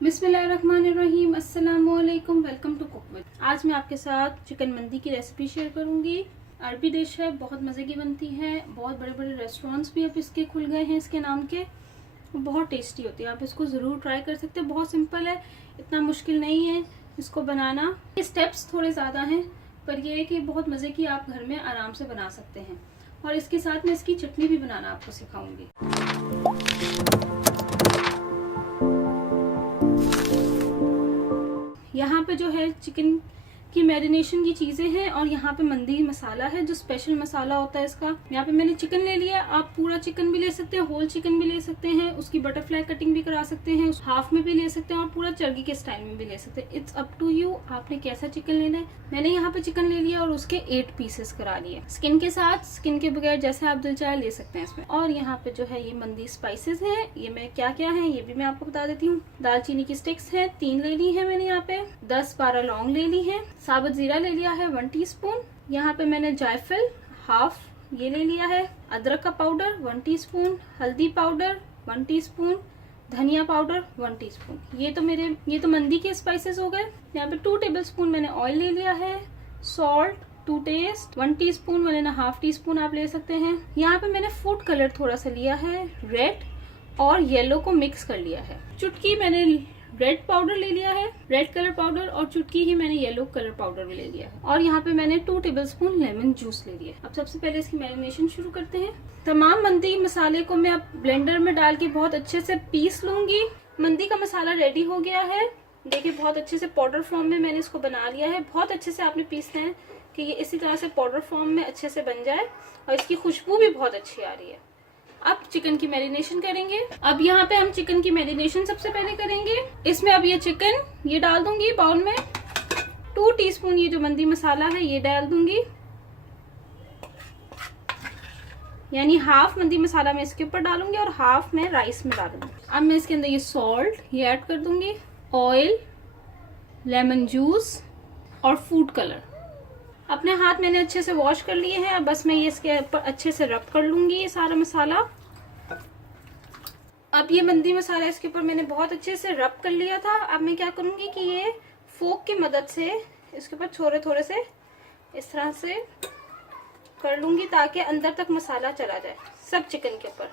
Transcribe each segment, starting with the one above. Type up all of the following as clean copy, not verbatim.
बिस्मिल्लाहिर्रहमानिर्रहीम, अस्सलामुअलैकुम, welcome to cook with. आज मैं आपके साथ चिकन मंदी की रेसिपी शेयर करूंगी। अरबी डिश है, बहुत मज़े की बनती है। बहुत बड़े बड़े रेस्टोरेंट्स भी अब इसके खुल गए हैं इसके नाम के। बहुत टेस्टी होती है, आप इसको ज़रूर ट्राई कर सकते हैं। बहुत सिंपल है, इतना मुश्किल नहीं है इसको बनाना। स्टेप्स थोड़े ज़्यादा हैं, पर यह है कि बहुत मज़े की आप घर में आराम से बना सकते हैं। और इसके साथ मैं इसकी चटनी भी बनाना आपको सिखाऊंगी। यहाँ पे जो है चिकन की मैरिनेशन की चीजें हैं, और यहाँ पे मंदी मसाला है जो स्पेशल मसाला होता है इसका। यहाँ पे मैंने चिकन ले लिया। आप पूरा चिकन भी ले सकते हैं, होल चिकन भी ले सकते हैं, उसकी बटरफ्लाई कटिंग भी करा सकते हैं, हाफ में भी ले सकते हैं और पूरा चर्गी के स्टाइल में भी ले सकते हैं। इट्स अप टू यू, आपने कैसा चिकन लेना है। मैंने यहाँ पे चिकन ले लिया और उसके 8 पीसेस करा लिए, स्किन के साथ, स्किन के बगैर, जैसे आप दिल चाहे ले सकते हैं इसमें। और यहाँ पे जो है ये मंदी स्पाइसेस हैं, ये मैं क्या क्या है ये भी मैं आपको बता देती हूँ। दालचीनी की स्टिक्स है 3 ले ली है मैंने। यहाँ पे 10-12 लौंग ले ली है। साबुत जीरा ले लिया है 1 टीस्पून। यहाँ पे मैंने जायफल हाफ ये ले लिया है। अदरक का पाउडर 1 टीस्पून। हल्दी पाउडर 1 टीस्पून। धनिया पाउडर 1 टीस्पून। ये तो मंदी के स्पाइसेस हो गए। यहाँ पे 2 टेबलस्पून मैंने ऑयल ले लिया है। Salt to taste 1 teaspoon, 1.5 teaspoon आप ले सकते हैं। यहाँ पे मैंने फूड कलर थोड़ा सा लिया है, रेड और येलो को मिक्स कर लिया है। चुटकी मैंने रेड पाउडर ले लिया है, रेड कलर पाउडर, और चुटकी ही मैंने येलो कलर पाउडर भी ले लिया है। और यहाँ पे मैंने 2 टेबलस्पून लेमन जूस ले लिया। अब सबसे पहले इसकी मैरिनेशन शुरू करते हैं। तमाम मंदी मसाले को मैं अब ब्लेंडर में डाल के बहुत अच्छे से पीस लूंगी। मंदी का मसाला रेडी हो गया है। देखिए बहुत अच्छे से पाउडर फॉर्म में मैंने इसको बना लिया है। बहुत अच्छे से आपने पीसना है कि ये इसी तरह से पाउडर फॉर्म में अच्छे से बन जाए, और इसकी खुशबू भी बहुत अच्छी आ रही है। अब चिकन की मैरिनेशन करेंगे। अब यहाँ पे हम चिकन की मैरिनेशन सबसे पहले करेंगे। इसमें अब ये चिकन ये डाल दूंगी बाउल में। 2 टीस्पून ये जो मंदी मसाला है ये डाल दूंगी, यानी हाफ मंदी मसाला मैं इसके ऊपर डालूंगी और हाफ मैं राइस में डालूंगी। अब मैं इसके अंदर ये सॉल्ट ये ऐड कर दूंगी, ऑयल, लेमन जूस और फूड कलर। अपने हाथ मैंने अच्छे से वॉश कर लिए हैं। अब बस मैं ये इसके ऊपर अच्छे से रब कर लूंगी ये सारा मसाला। अब ये मंदी मसाला इसके ऊपर मैंने बहुत अच्छे से रब कर लिया था। अब मैं क्या करूंगी कि ये फोक की मदद से इसके ऊपर थोड़े थोड़े से इस तरह से कर लूंगी ताकि अंदर तक मसाला चला जाए सब चिकन के ऊपर।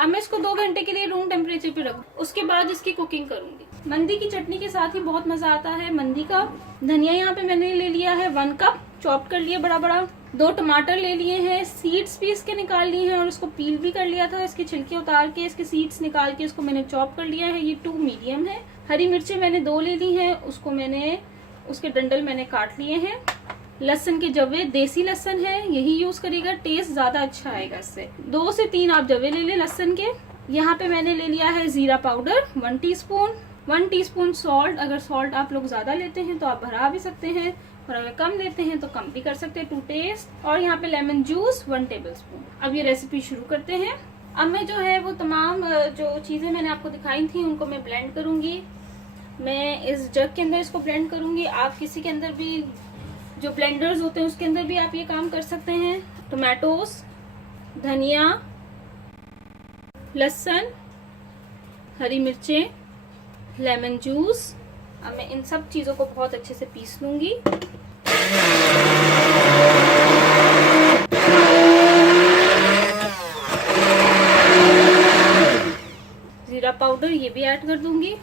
अब मैं इसको 2 घंटे के लिए रूम टेम्परेचर पे रखूँ, उसके बाद इसकी कुकिंग करूंगी। मंदी की चटनी के साथ ही बहुत मजा आता है मंदी का। धनिया यहाँ पे मैंने ले लिया है 1 कप, चॉप कर लिया बड़ा बड़ा। 2 टमाटर ले लिए हैं, सीड्स भी इसके निकाल लिए हैं और इसको पील भी कर लिया था। इसके छिलके उतार के इसके सीड्स निकाल के इसको मैंने चॉप कर लिया है। ये 2 मीडियम है। हरी मिर्चें मैंने 2 ले ली हैं, उसको मैंने उसके डंडल मैंने काट लिए हैं। लहसुन के जवे, देसी लहसुन है, यही यूज करिएगा, टेस्ट ज्यादा अच्छा आएगा इससे। 2 से 3 आप जवे ले लें लहसुन के। यहाँ पे मैंने ले लिया है जीरा पाउडर 1 टीस्पून। 1 टीस्पून सॉल्ट, अगर सॉल्ट आप लोग ज्यादा लेते हैं तो आप बढ़ा भी सकते हैं, और अगर कम लेते हैं तो कम भी कर सकते हैं, टू टेस्ट। और यहाँ पे लेमन जूस 1 टेबलस्पून। अब ये रेसिपी शुरू करते हैं। अब मैं जो है वो तमाम जो चीजें मैंने आपको दिखाई थी उनको मैं ब्लेंड करूंगी। मैं इस जग के अंदर इसको ब्लेंड करूंगी। आप किसी के अंदर भी, जो ब्लेंडर्स होते हैं उसके अंदर भी आप ये काम कर सकते हैं। टोमेटोस, धनिया, लहसुन, हरी मिर्चें, लेमन जूस। अब मैं इन सब चीजों को बहुत अच्छे से पीस लूंगी। जीरा पाउडर ये भी ऐड कर दूंगी,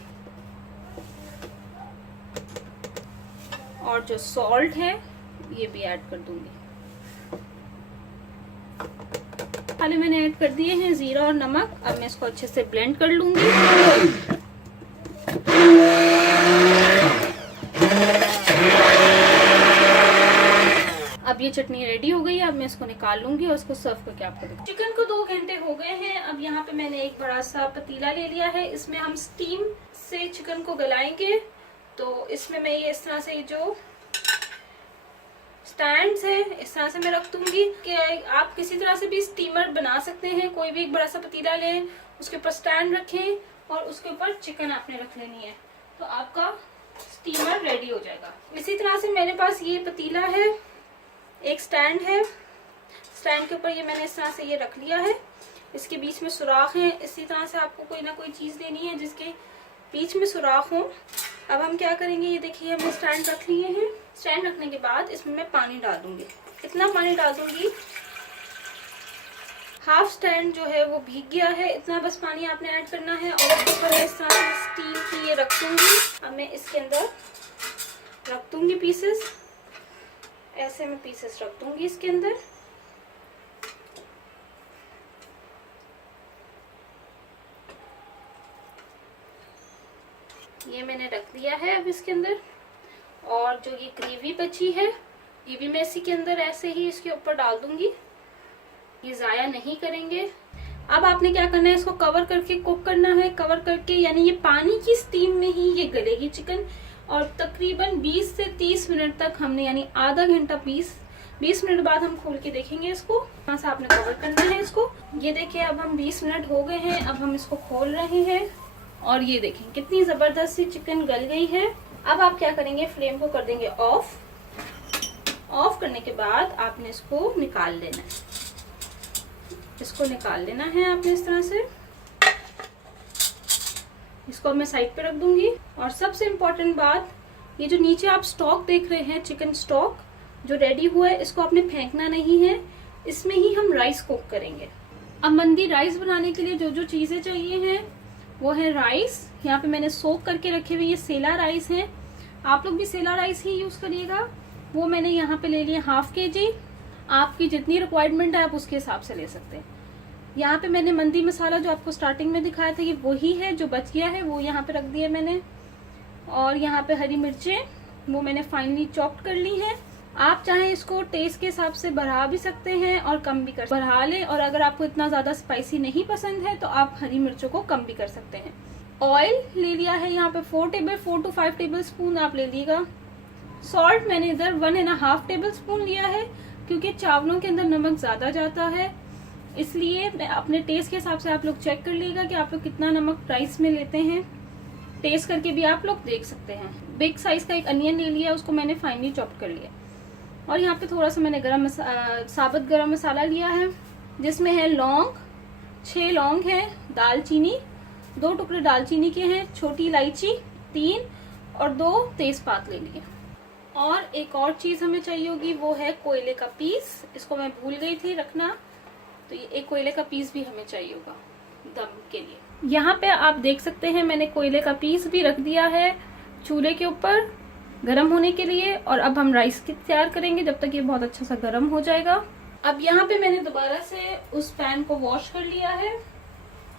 और जो सॉल्ट है ये भी ऐड कर दूंगी। पहले मैंने ऐड कर दिए हैं जीरा और नमक। अब मैं इसको अच्छे से ब्लेंड कर लूंगी। अब ये चटनी रेडी हो गई है। अब मैं इसको निकाल लूंगी और इसको सर्व करके आपको दूंगी। चिकन को 2 घंटे हो गए हैं। अब यहाँ पे मैंने एक बड़ा सा पतीला ले लिया है, इसमें हम स्टीम से चिकन को गलाएंगे। तो इसमें मैं ये इस तरह से जो स्टैंड है इस तरह से मैं रख दूंगी कि आप किसी तरह से भी स्टीमर बना सकते हैं। कोई भी एक बड़ा सा पतीला लें, उसके ऊपर स्टैंड रखें और उसके ऊपर चिकन आपने रख लेनी है, तो आपका स्टीमर रेडी हो जाएगा। इसी तरह से मेरे पास ये पतीला है, एक स्टैंड है, स्टैंड के ऊपर ये मैंने इस तरह से ये रख लिया है। इसके बीच में सुराख है। इसी तरह से आपको कोई ना कोई चीज देनी है जिसके बीच में सुराख हो। अब हम क्या करेंगे, ये देखिए हमने स्टैंड रख लिए हैं। स्टैंड रखने के बाद इसमें मैं पानी डाल दूंगी। इतना पानी डाल दूंगी, हाफ स्टैंड जो है वो भीग गया है, इतना बस पानी आपने ऐड करना है। और इसके ऊपर मैं इस तरह से स्टील की ये रख दूंगी। अब मैं इसके अंदर रख दूंगी पीसेस, ऐसे मैं पीसेस रख दूंगी इसके अंदर। ये मैंने रख दिया है अब इसके अंदर। और जो ये ग्रेवी बची है ये भी मैं इसी के अंदर ऐसे ही इसके ऊपर डाल दूंगी, ये ज़ाया नहीं करेंगे। अब आपने क्या करना है, इसको कवर करके कुक करना है। कवर करके यानी ये पानी की स्टीम में ही ये गलेगी चिकन। और तकरीबन 20 से 30 मिनट तक हमने, यानी आधा घंटा 20 मिनट बाद हम खोल के देखेंगे इसको। यहाँ से आपने कवर करना है इसको। ये देखिए अब हम 20 मिनट हो गए हैं। अब हम इसको खोल रहे हैं और ये देखें कितनी जबरदस्त सी चिकन गल गई है। अब आप क्या करेंगे, फ्लेम को कर देंगे ऑफ। ऑफ करने के बाद आपने इसको निकाल लेना है। इसको निकाल लेना है आपने इस तरह से। इसको मैं साइड पे रख दूंगी। और सबसे इम्पोर्टेंट बात, ये जो नीचे आप स्टॉक देख रहे हैं, चिकन स्टॉक जो रेडी हुआ है, इसको आपने फेंकना नहीं है। इसमें ही हम राइस कुक करेंगे। अब मंदी राइस बनाने के लिए जो जो चीजें चाहिए हैं वो है राइस। यहाँ पे मैंने सोक करके रखे हुए ये सेला राइस है। आप लोग भी सेला राइस ही यूज करिएगा। वो मैंने यहाँ पे ले लिया हाफ kg। आपकी जितनी रिक्वायरमेंट है आप उसके हिसाब से ले सकते हैं। यहाँ पे मैंने मंदी मसाला जो आपको स्टार्टिंग में दिखाया था, ये वही है जो बच गया है, वो यहाँ पे रख दिया मैंने। और यहाँ पे हरी मिर्चें वो मैंने फाइनली चॉप्ड कर ली है। आप चाहे इसको टेस्ट के हिसाब से बढ़ा भी सकते हैं और कम भी कर बढ़ा ले। और अगर आपको इतना ज्यादा स्पाइसी नहीं पसंद है तो आप हरी मिर्चों को कम भी कर सकते हैं। ऑयल ले लिया है यहाँ पे 4 to 5 टेबल स्पून आप ले लीजिएगा। सॉल्ट मैंने इधर 1.5 टेबल स्पून लिया है, क्योंकि चावलों के अंदर नमक ज्यादा जाता है, इसलिए अपने टेस्ट के हिसाब से आप लोग चेक कर लीजिएगा कि आप लोग कितना नमक राइस में लेते हैं। टेस्ट करके भी आप लोग देख सकते हैं। बिग साइज का एक अनियन ले लिया, उसको मैंने फाइनली चॉप कर लिया। और यहाँ पे थोड़ा सा मैंने साबुत गरम मसाला लिया है, जिसमें है लौंग, 6 लौंग है, दालचीनी 2 टुकड़े दालचीनी के हैं, छोटी इलायची 3 और 2 तेजपात ले लिए। और एक और चीज हमें चाहिए होगी, वो है कोयले का पीस। इसको मैं भूल गई थी रखना, तो ये एक कोयले का पीस भी हमें चाहिए होगा दम के लिए। यहाँ पे आप देख सकते हैं मैंने कोयले का पीस भी रख दिया है चूल्हे के ऊपर गरम होने के लिए। और अब हम राइस की तैयार करेंगे जब तक ये बहुत अच्छा सा गरम हो जाएगा। अब यहाँ पे मैंने दोबारा से उस पैन को वॉश कर लिया है।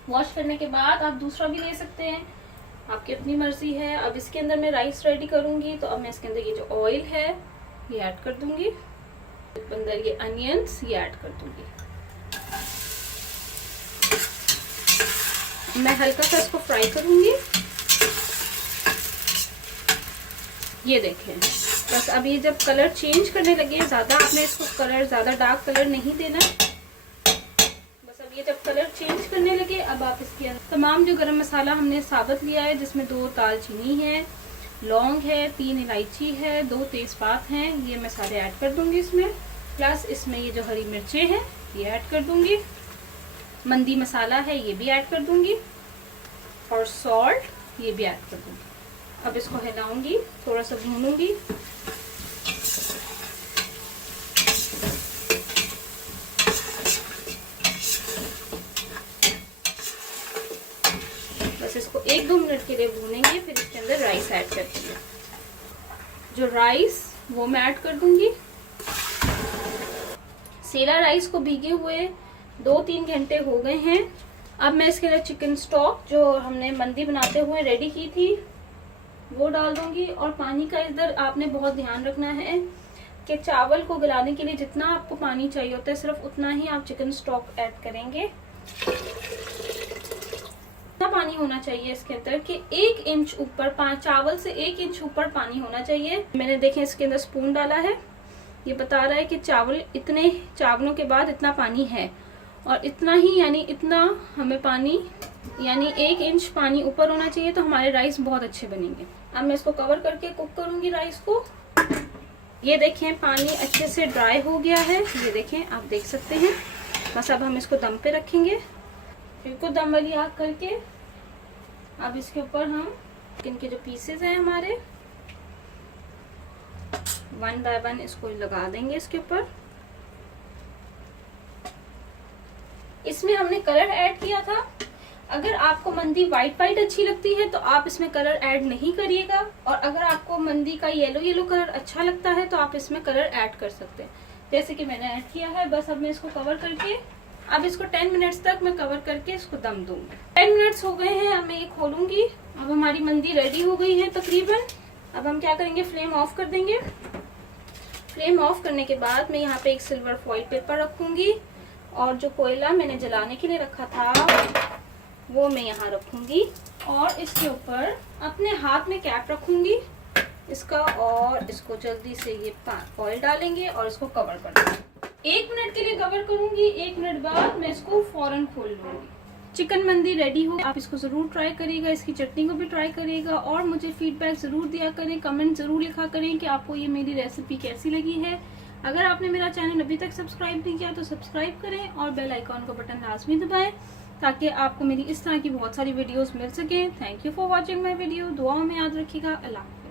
वॉश करने के बाद आप दूसरा भी ले सकते हैं, आपकी अपनी मर्जी है। अब इसके अंदर मैं राइस रेडी करूंगी, तो अब मैं इसके अंदर ये जो ऑयल है ये ऐड कर दूंगी। अंदर ये अनियंस ये ऐड कर दूंगी। मैं हल्का सा इसको फ्राई करूंगी। ये देखें, बस अब ये जब कलर चेंज करने लगे, ज्यादा आपने इसको कलर ज्यादा डार्क कलर नहीं देना। बस अब ये जब कलर चेंज करने लगे, अब आप इसके अंदर तमाम जो गरम मसाला हमने साबुत लिया है, जिसमें 2 दालचीनी है, लौंग है, 3 इलायची है, 2 तेजपात हैं, ये मैं सारे ऐड कर दूंगी इसमें। प्लस इसमें ये जो हरी मिर्चें हैं ये ऐड कर दूंगी। मंदी मसाला है ये भी ऐड कर दूंगी। और सॉल्ट ये भी ऐड कर दूंगी। अब इसको हिलाऊंगी, थोड़ा सा भूनूंगी। बस इसको 1-2 मिनट के लिए भूनेंगे, फिर इसके अंदर राइस ऐड कर देंगे। जो राइस वो मैं ऐड कर दूंगी। सेला राइस को भीगे हुए 2-3 घंटे हो गए हैं। अब मैं इसके अंदर चिकन स्टॉक जो हमने मंदी बनाते हुए रेडी की थी वो डाल दूंगी। और पानी का इधर आपने बहुत ध्यान रखना है कि चावल को गलाने के लिए जितना आपको पानी चाहिए होता है, सिर्फ उतना ही आप चिकन स्टॉक ऐड करेंगे। इतना पानी होना चाहिए इसके अंदर कि 1 इंच ऊपर, चावल से 1 इंच ऊपर पानी होना चाहिए। मैंने देखें इसके अंदर स्पून डाला है, ये बता रहा है कि चावल इतने चावलों के बाद इतना पानी है। और इतना ही यानी इतना हमें पानी, यानी 1 इंच पानी ऊपर होना चाहिए, तो हमारे राइस बहुत अच्छे बनेंगे। अब मैं इसको कवर करके कुक करूंगी राइस को। ये देखें पानी अच्छे से ड्राई हो गया है, ये देखें आप देख सकते हैं। बस अब हम इसको दम पे रखेंगे, बिल्कुल दम वाली आग करके। अब इसके ऊपर हम चिकन के जो पीसेस हैं हमारे 1 बाय 1 इसको लगा देंगे इसके ऊपर। इसमें हमने कलर ऐड किया था। अगर आपको मंदी वाइट अच्छी लगती है तो आप इसमें कलर ऐड नहीं करिएगा, और अगर आपको मंदी का येलो कलर अच्छा लगता है तो आप इसमें कलर ऐड कर सकते हैं, जैसे कि मैंने ऐड किया है। बस अब मैं इसको कवर करके, अब इसको 10 मिनट्स तक मैं कवर करके इसको दम दूंगी। 10 मिनट्स हो गए हैं, अब मैं ये खोलूंगी। अब हमारी मंदी रेडी हो गई है तकरीबन। अब हम क्या करेंगे, फ्लेम ऑफ कर देंगे। फ्लेम ऑफ करने के बाद मैं यहाँ पे एक सिल्वर फॉइल पेपर रखूंगी, और जो कोयला मैंने जलाने के लिए रखा था वो मैं यहाँ रखूंगी, और इसके ऊपर अपने हाथ में कैप रखूंगी इसका, और इसको जल्दी से ये ऑयल डालेंगे और इसको कवर कर देंगे। 1 मिनट के लिए कवर करूंगी। 1 मिनट बाद मैं इसको फौरन खोल लूंगी। चिकन मंदी रेडी हो, आप इसको जरूर ट्राई करिएगा, इसकी चटनी को भी ट्राई करिएगा, और मुझे फीडबैक जरूर दिया करें, कमेंट जरूर लिखा करें कि आपको ये मेरी रेसिपी कैसी लगी है। अगर आपने मेरा चैनल अभी तक सब्सक्राइब नहीं किया तो सब्सक्राइब करें, और बेल आइकॉन का बटन लाजमी दबाएं ताकि आपको मेरी इस तरह की बहुत सारी वीडियोस मिल सकें। Thank you for watching my video. दुआओं में याद रखिएगा। अल्लाह हाफ़िज़।